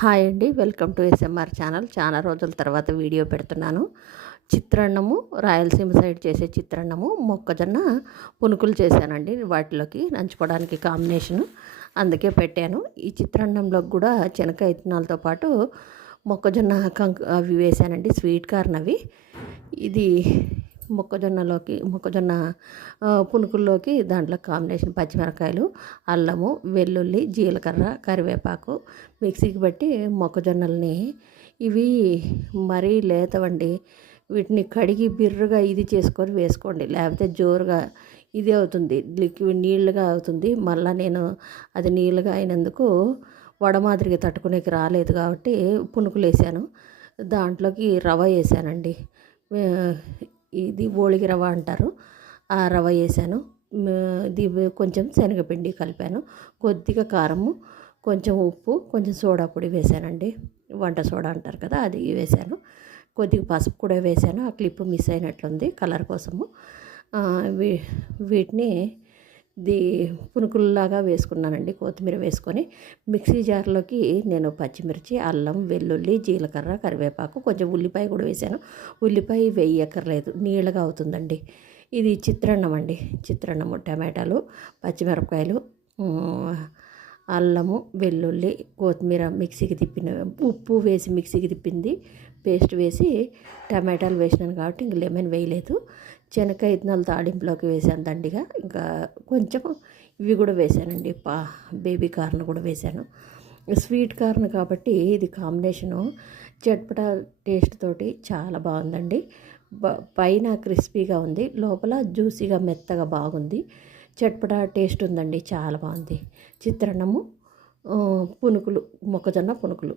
Hi అండి, welcome to SMR channel. చాలా రోజుల తర్వాత వీడియో పెడుతున్నాను. చిత్రాన్నము, రాయలసీమ సైడ్ చేసే చిత్రాన్నము, మొక్కజొన్న పునుకులు చేశానండి. వాటిలోకి నంచుకోవడానికి కాంబినేషను, అందుకే పెట్టాను. ఈ చిత్రాన్నంలోకి కూడా శనగకాయ ఇత్తనాలతో పాటు మొక్కజొన్న అవి వేసానండి, స్వీట్ కార్న్ అవి. ఇది మొక్కజొన్న పునుకుల్లోకి దాంట్లో కాంబినేషన్ పచ్చిమిరకాయలు, అల్లము, వెల్లుల్లి, జీలకర్ర, కరివేపాకు మిక్సీకి బట్టి మొక్కజొన్నల్ని ఇవి మరీ లేతవండి. వీటిని కడిగి బిర్రుగా ఇది చేసుకొని వేసుకోండి, లేకపోతే జోరుగా ఇదే అవుతుంది, లిక్విడ్ నీళ్ళుగా అవుతుంది. మళ్ళీ నేను అది నీళ్ళుగా అయినందుకు వడమాదిరిగా తట్టుకునేకి రాలేదు కాబట్టి పునుకులు వేసాను. దాంట్లోకి రవ వేసానండి. ఇది ఓలిగి రవ అంటారు, ఆ రవ వేసాను. ఇది కొంచెం శనగపిండి కలిపాను, కొద్దిగా కారము, కొంచెం ఉప్పు, కొంచెం సోడా పొడి వేసానండి. వంట సోడా అంటారు కదా, అది వేసాను. కొద్దిగా పసుపు కూడా వేసాను. ఆ క్లిప్ మిస్ అయినట్లుంది కలర్ కోసము. వీటిని పునుకుల్లాగా వేసుకున్నానండి. కొత్తిమీర వేసుకొని మిక్సీ జార్లోకి నేను పచ్చిమిర్చి, అల్లం, వెల్లుల్లి, జీలకర్ర, కరివేపాకు, కొంచెం ఉల్లిపాయ కూడా వేసాను. ఉల్లిపాయ వేయక్కర్లేదు, నీళ్ళగా అవుతుందండి. ఇది చిత్రాన్నం అండి. చిత్రాన్నము టమాటాలు, పచ్చిమిరపకాయలు, అల్లము, వెల్లుల్లి, కొత్తిమీర మిక్సీకి తిప్పిన, ఉప్పు వేసి మిక్సీకి తిప్పింది పేస్ట్ వేసి టమాటాలు వేసినాను కాబట్టి ఇంక లెమన్ వేయలేదు. శనగకాయ ఇత్తనాలు తాడింపులోకి వేసాను దండిగా. ఇంకా కొంచెం ఇవి కూడా వేసానండి, బేబీ కార్న్ కూడా వేసాను. స్వీట్ కార్న్ కాబట్టి ఇది కాంబినేషను చట్పటా టేస్ట్ తోటి చాలా బాగుందండి. పైన క్రిస్పీగా ఉంది, లోపల జ్యూసీగా మెత్తగా బాగుంది. చట్పటా టేస్ట్ ఉందండి, చాలా బాగుంది. చిత్రాన్నము, పునుకులు, మొక్కజొన్న పునుకులు.